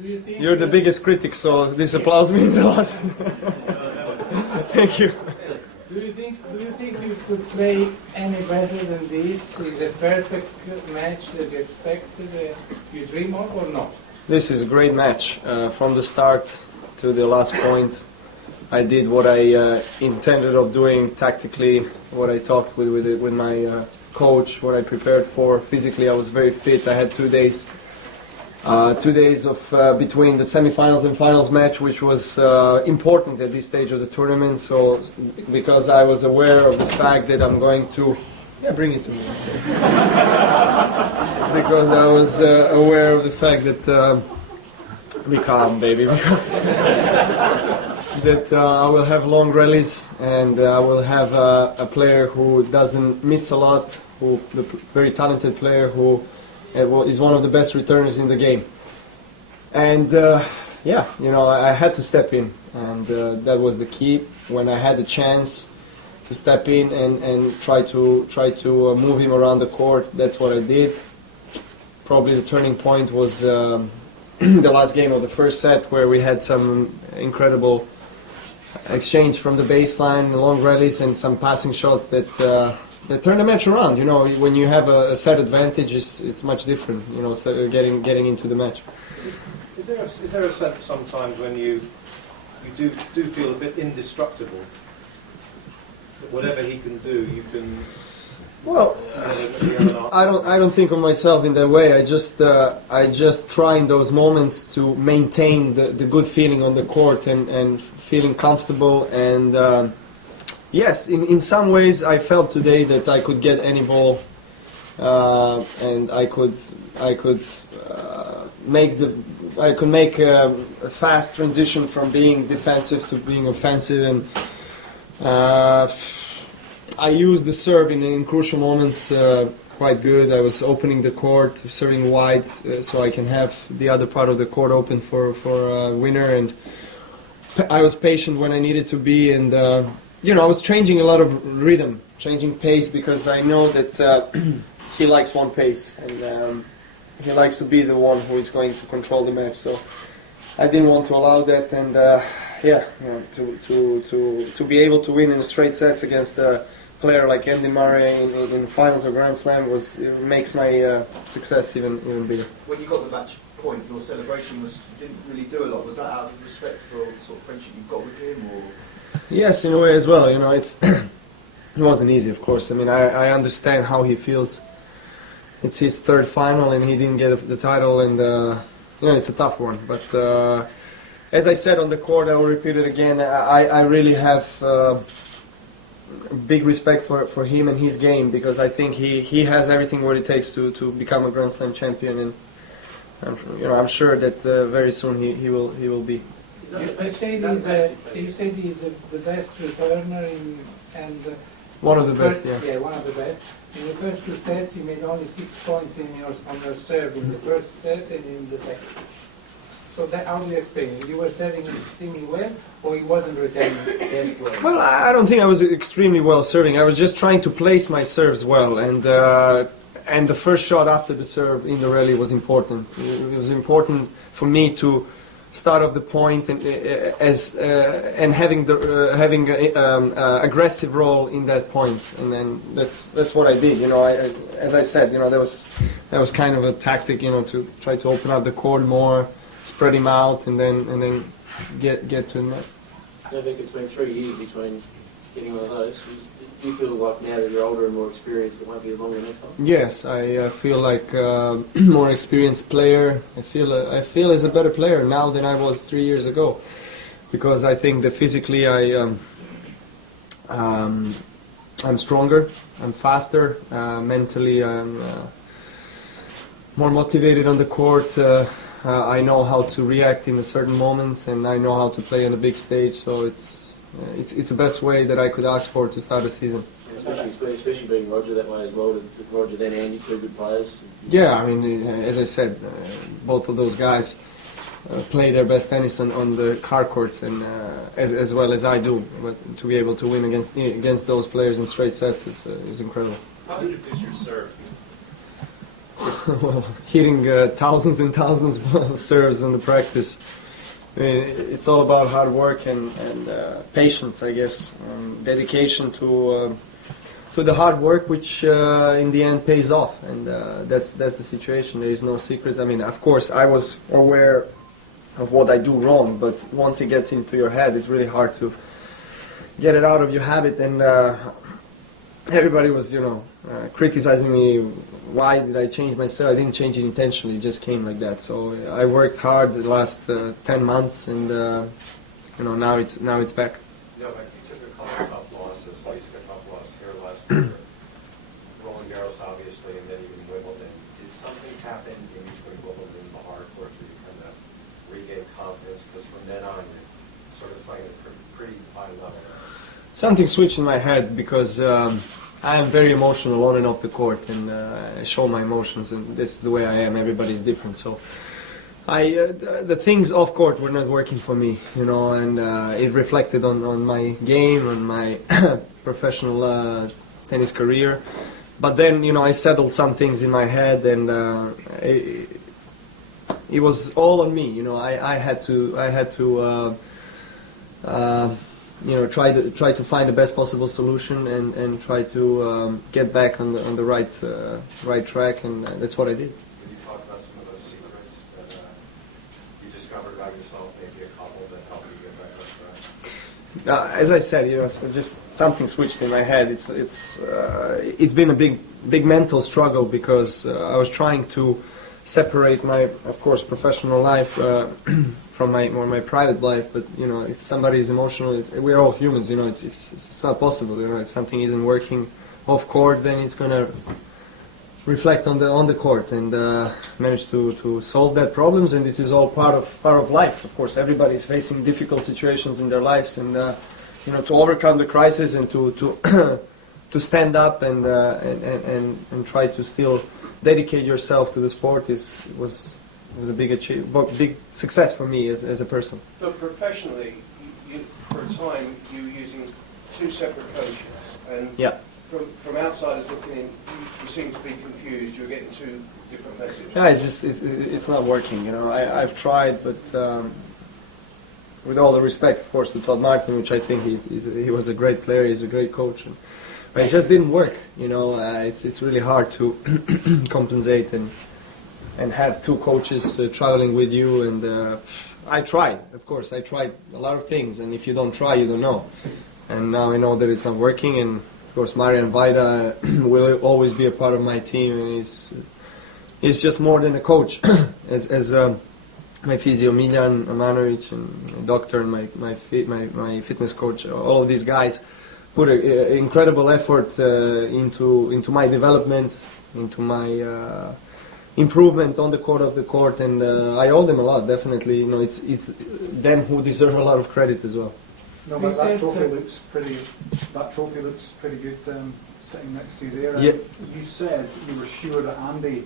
You're the biggest critic, so this applause means a lot. Thank you. Do you think you could play any better than this? Is a perfect match that you expected, you dream of, or not? This is a great match. From the start to the last point, I did what I intended of doing tactically, what I talked with my coach, what I prepared for. Physically, I was very fit. I had 2 days. 2 days of between the semifinals and finals match, which was important at this stage of the tournament. So, because I was aware of the fact that I'm going to, bring it to me. Because I was aware of the fact that be calm, baby. That I will have long rallies, and I will have a player who doesn't miss a lot, very talented player who is one of the best returners in the game. And I had to step in, and that was the key. When I had the chance to step in and try to move him around the court, that's what I did. Probably the turning point was the last game of the first set, where we had some incredible exchange from the baseline, long rallies, and some passing shots that turn the match around. You know, when you have a set advantage, it's much different. You know, so getting into the match. Is there a sense sometimes when you do feel a bit indestructible? That whatever he can do, you can. Well, I don't think of myself in that way. I just try in those moments to maintain the good feeling on the court and feeling comfortable. And yes, in some ways I felt today that I could get any ball, and I could make a fast transition from being defensive to being offensive, and I used the serve in crucial moments quite good. I was opening the court, serving wide, so I can have the other part of the court open for a winner, and I was patient when I needed to be, and I was changing a lot of rhythm, changing pace, because I know that he likes one pace, and he likes to be the one who is going to control the match. So I didn't want to allow that, and to be able to win in straight sets against a player like Andy Murray in the finals of Grand Slam makes my success even bigger. When you got the match point, your celebration didn't really do a lot. Was that out of respect for the sort of friendship you've got with him, or? Yes, in a way as well. You know, it wasn't easy, of course. I mean, I understand how he feels. It's his third final, and he didn't get the title, and it's a tough one. But as I said on the court, I will repeat it again. I really have big respect for him and his game, because I think he has everything what it takes to become a Grand Slam champion, and I'm sure that very soon he will be. You say he's the best returner and one of the best. Yeah, one of the best. In the first two sets, he made only 6 points on your serve in the first set and in the second. So how do you explain it? You were serving extremely well, or he wasn't returning that well? Well, I don't think I was extremely well serving. I was just trying to place my serves well, and the first shot after the serve in the rally was important. It was important for me to start off the point and having aggressive role in that points, and then that's what I did. You know, as I said, that was kind of a tactic, to try to open up the court more, spread him out, and then get to the net. Novak, it's been 3 years between getting one of those. Do you feel like now that you're older and more experienced, it won't be as long the next time? Yes, I feel like a more experienced player. I feel as a better player now than I was 3 years ago, because I think that physically I'm stronger, I'm faster, mentally I'm more motivated on the court. I know how to react in certain moments, and I know how to play on a big stage. So it's the best way that I could ask for to start a season. Especially being Roger that way as well. Roger then Andy, 2 good players. Yeah, I mean, as I said, both of those guys play their best tennis on the hard courts, and as well as I do. But to be able to win against those players in straight sets is incredible. How did you pitch your serve? well, hitting thousands and thousands of serves in the practice. I mean, it's all about hard work and patience, I guess, and dedication to the hard work, which in the end pays off. And that's the situation. There is no secrets. I mean, of course, I was aware of what I do wrong, but once it gets into your head, it's really hard to get it out of your habit. And everybody was, criticizing me. Why did I change myself? I didn't change it intentionally. It just came like that. So I worked hard the last 10 months, and now it's back. Novak, you took a couple of tough losses. You took a tough loss here last year. Roland Garros, obviously, and then even Wimbledon. Did something happen in between Wimbledon and the hard courts where you kind of regained confidence? Because from then on, you're sort of playing at a pretty high level. Something switched in my head because I am very emotional on and off the court, and I show my emotions, and this is the way I am. Everybody's different, so the things off court were not working for me, and it reflected on my game, on my professional tennis career. But then, I settled some things in my head, and it was all on me. I had to try to find the best possible solution and try to get back on the right track, and that's what I did. When you talk about some of those secrets that you discovered about yourself, maybe a couple that helped you get back on track? As I said, just something switched in my head. It's been a big mental struggle because I was trying to separate my, of course, professional life from my private life. But if somebody is emotional, we're all humans. It's not possible. If something isn't working off court, then it's gonna reflect on the court, and manage to solve that problems. And this is all part of life. Of course, everybody is facing difficult situations in their lives, and to overcome the crisis and to to stand up and try to still dedicate yourself to the sport was a big success for me as a person. But professionally, for a time, you were using two separate coaches, and Yeah. from outsiders looking in, you seem to be confused. You're getting two different messages. Yeah, it's not working. I've tried, but with all the respect, of course, to Todd Martin, which I think he was a great player, he's a great coach, but it just didn't work. It's really hard to compensate and have two coaches traveling with you. And I tried, of course, I tried a lot of things, and if you don't try, you don't know. And now I know that it's not working, and of course, Marian Vajda will always be a part of my team, and he's just more than a coach. as my physio Miljan Amanovic and my doctor and my fitness coach, all of these guys put an incredible effort into my development, into my improvement on the court, and I owe them a lot. Definitely, it's them who deserve a lot of credit as well. No, but that Says, trophy looks pretty. That trophy looks pretty good sitting next to you there. Yeah. You said you were sure that Andy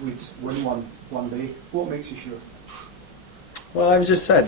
would win one day. What makes you sure? Well, I've just said,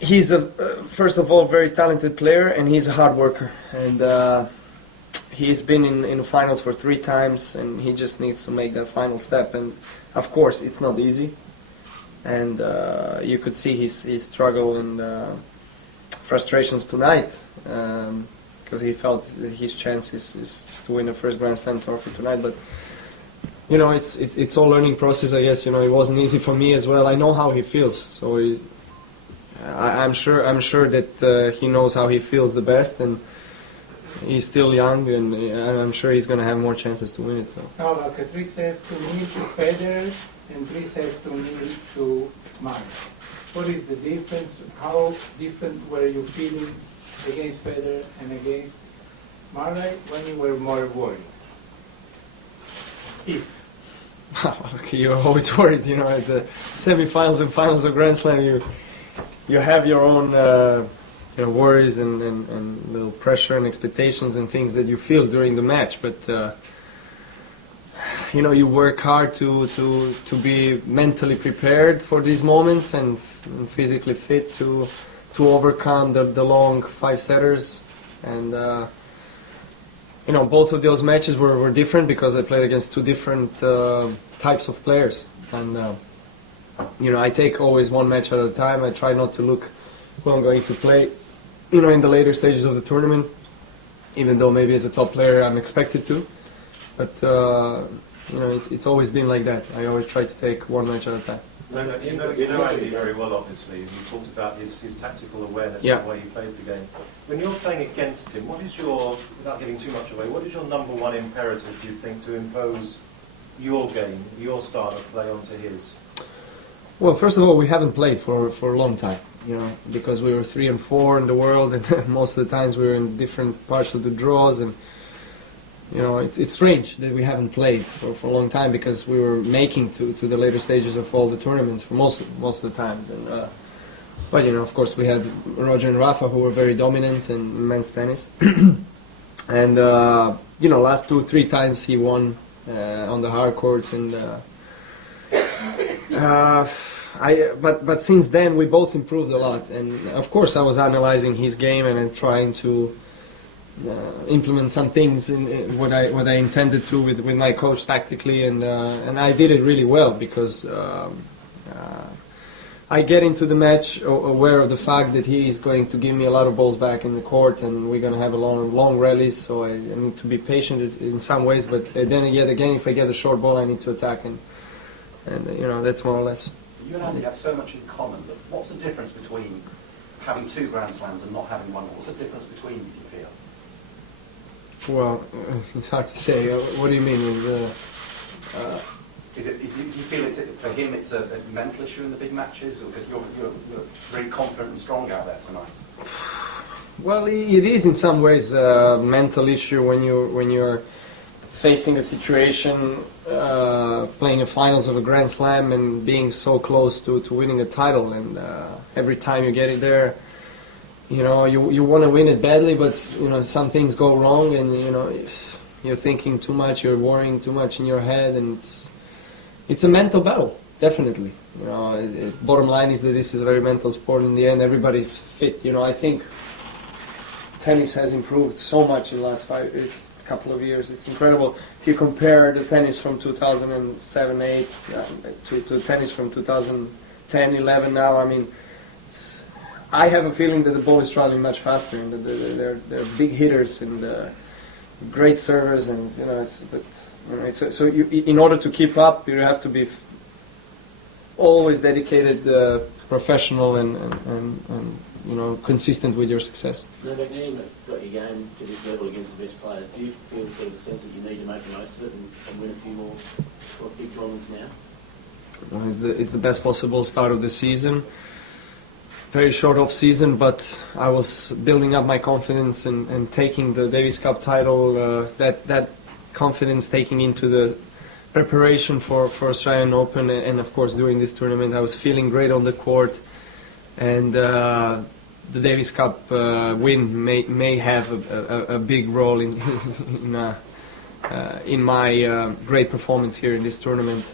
he's a first of all very talented player, and he's a hard worker, and he's been in the finals for 3 times, and he just needs to make that final step. And of course, it's not easy, and you could see his struggle and frustrations tonight, because he felt that his chance is to win the first Grand Slam trophy tonight. But it's all learning process, I guess. It wasn't easy for me as well. I know how he feels, so I'm sure that he knows how he feels the best, and he's still young, and I'm sure he's going to have more chances to win it. Now, like 3 sets to nil to Federer and 3 sets to nil to Murray. What is the difference? How different were you feeling against Federer and against Murray when you were more worried? Okay, you're always worried, at the semi-finals and finals of Grand Slam, you have your own worries and little pressure and expectations and things that you feel during the match. But you work hard to be mentally prepared for these moments and physically fit to overcome the long 5-setters. And both of those matches were different because I played against two different types of players, and I take always one match at a time. I try not to look who I'm going to play, in the later stages of the tournament, even though maybe as a top player I'm expected to, but it's always been like that. I always try to take one match at a time. You know Andy very well, obviously. You talked about his tactical awareness Yeah. and the way he plays the game. When you're playing against him, what is your, without giving too much away, what is your number one imperative, do you think, to impose your game, your style of play onto his? Well, first of all, we haven't played for a long time, because we were 3 and 4 in the world, and most of the times we were in different parts of the draws, and it's strange that we haven't played for a long time because we were making to the later stages of all the tournaments for most of the times, and but of course we had Roger and Rafa who were very dominant in men's tennis, and last 2-3 times he won on the hard courts, and. But since then we both improved a lot, and of course I was analyzing his game and trying to implement some things in what I intended to with my coach tactically, and I did it really well because I get into the match aware of the fact that he is going to give me a lot of balls back in the court, and we're going to have a long rallies, so I need to be patient in some ways, but then again if I get a short ball I need to attack, and that's more or less. You and Andy have so much in common, but what's the difference between having 2 Grand Slams and not having one? What's the difference between you, do you feel? Well, it's hard to say. What do you mean? Do you feel for him it's a mental issue in the big matches, or because you're very confident and strong out there tonight? Well, it is in some ways a mental issue when you're facing a situation, playing a finals of a Grand Slam and being so close to winning a title, and every time you get it there, you want to win it badly, but some things go wrong, and you're thinking too much, you're worrying too much in your head, and it's a mental battle, definitely. Bottom line is that this is a very mental sport. In the end, everybody's fit. I think tennis has improved so much in the last couple of years. It's incredible. If you compare the tennis from 2007-8 to tennis from 2010-11 now, I have a feeling that the ball is traveling much faster, and that they're big hitters and great servers, and so in order to keep up, you have to be always dedicated, professional, and consistent with your success. Novak, now you've got your game to this level against the best players, do you feel sort of the sense that you need to make the most of it and win a few more big tournaments now? It's the best possible start of the season. Very short off season, but I was building up my confidence and taking the Davis Cup title. That confidence taking into the preparation for Australian Open, and of course during this tournament, I was feeling great on the court, and the Davis Cup win may have a big role in my great performance here in this tournament.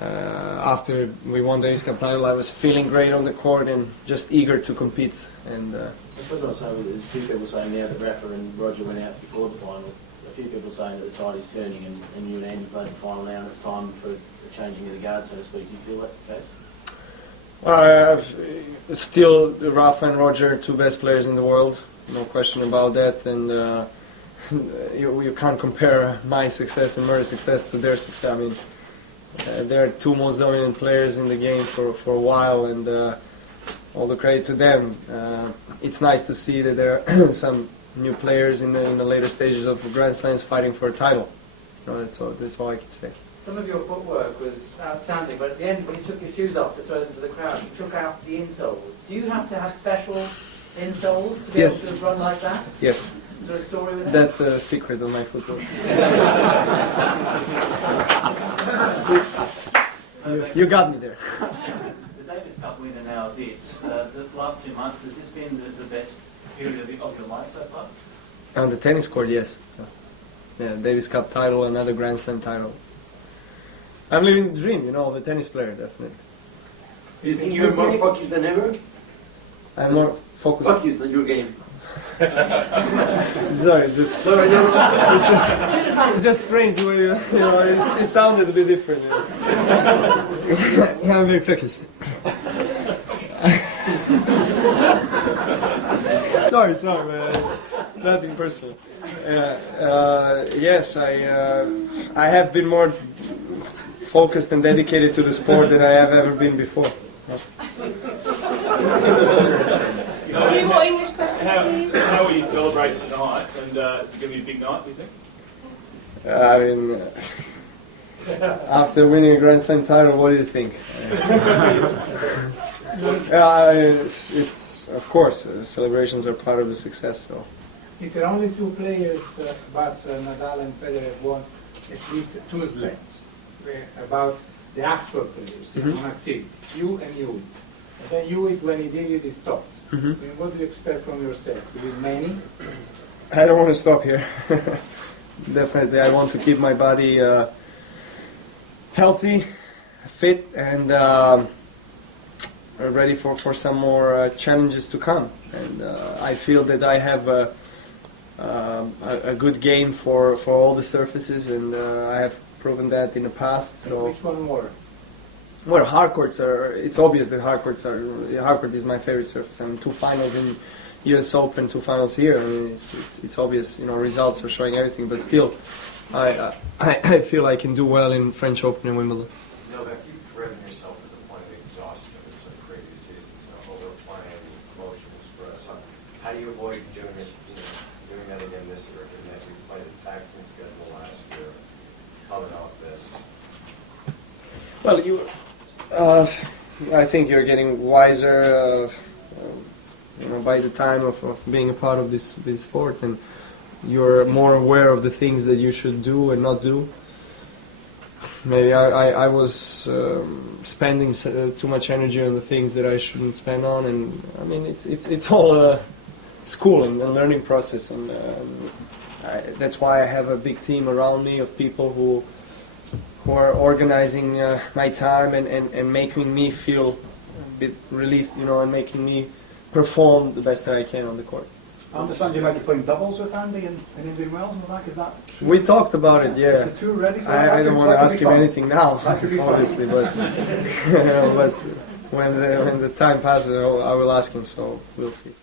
After we won the Davis Cup title, I was feeling great on the court and just eager to compete. And I suppose what I'm saying is, there's a few people saying now that Rafa and Roger went out before the final. A few people saying that the tide is turning, and you and Andy played the final now, and it's time for the changing of the guard, so to speak. Do you feel that's the case? Still, Rafa and Roger, two best players in the world, no question about that. And you can't compare my success and Murray's success to their success. They're two most dominant players in the game for a while, and all the credit to them. It's nice to see that there are some new players in the later stages of Grand Slams fighting for a title. That's all I can say. Some of your footwork was outstanding, but at the end, when you took your shoes off to throw them to the crowd, you took out the insoles. Do you have to have special insoles to be able to run like that? Yes. Is there a story with that? That's a secret of my footwork. You got me there. The Davis Cup winner now, this, the last 2 months, has this been the best period of your life so far? On the tennis court, yes. Yeah, Davis Cup title, another Grand Slam title. I'm living the dream, of a tennis player, definitely. Do you think you're more focused than ever? I'm more focused. Focused on your game. Sorry, just sorry. It's just strange the way it sounded a bit different. Yeah, I'm very focused. sorry, man. Nothing personal. Yes, I have been more focused and dedicated to the sport than I have ever been before. Two more English questions, please. How will you celebrate tonight? And is it going to be a big night, do you think? I mean, after winning a Grand Slam title, what do you think? It's of course, celebrations are part of the success. So. Is there only two players, but Nadal and Federer have won at least two slams? About the actual players, on activity, you and you. And then you, when he did it, he stopped. I mean, what do you expect from yourself? Do you many? I don't want to stop here. Definitely, I want to keep my body healthy, fit, and ready for some more challenges to come. And I feel that I have a good game for all the surfaces, and I have proven that in the past. So which one more? Well, hardcourts are. It's obvious that hardcourt is my favorite surface. I mean, 2 finals in U.S. Open, 2 finals here. I mean, it's obvious. Results are showing everything. But still, I feel I can do well in French Open and Wimbledon. Novak, you've driven yourself to the point of exhaustion in some previous seasons, overplaying, emotional stress. How do you avoid doing it? Doing that again this year? Given that we played a taxing schedule last year, coming off this. Well, I think you're getting wiser, by the time of being a part of this sport, and you're more aware of the things that you should do and not do. Maybe I was spending too much energy on the things that I shouldn't spend on, and I mean it's all a school and a learning process, and that's why I have a big team around me of people who are organizing my time and making me feel a bit relieved, and making me perform the best that I can on the court. I understand you might be playing doubles with Andy in Indian Wells and Novak, is that true? We talked about it, yeah. Is the two ready for I don't want to ask him anything now, That should be fun. obviously, but but when the time passes, I will ask him, so we'll see.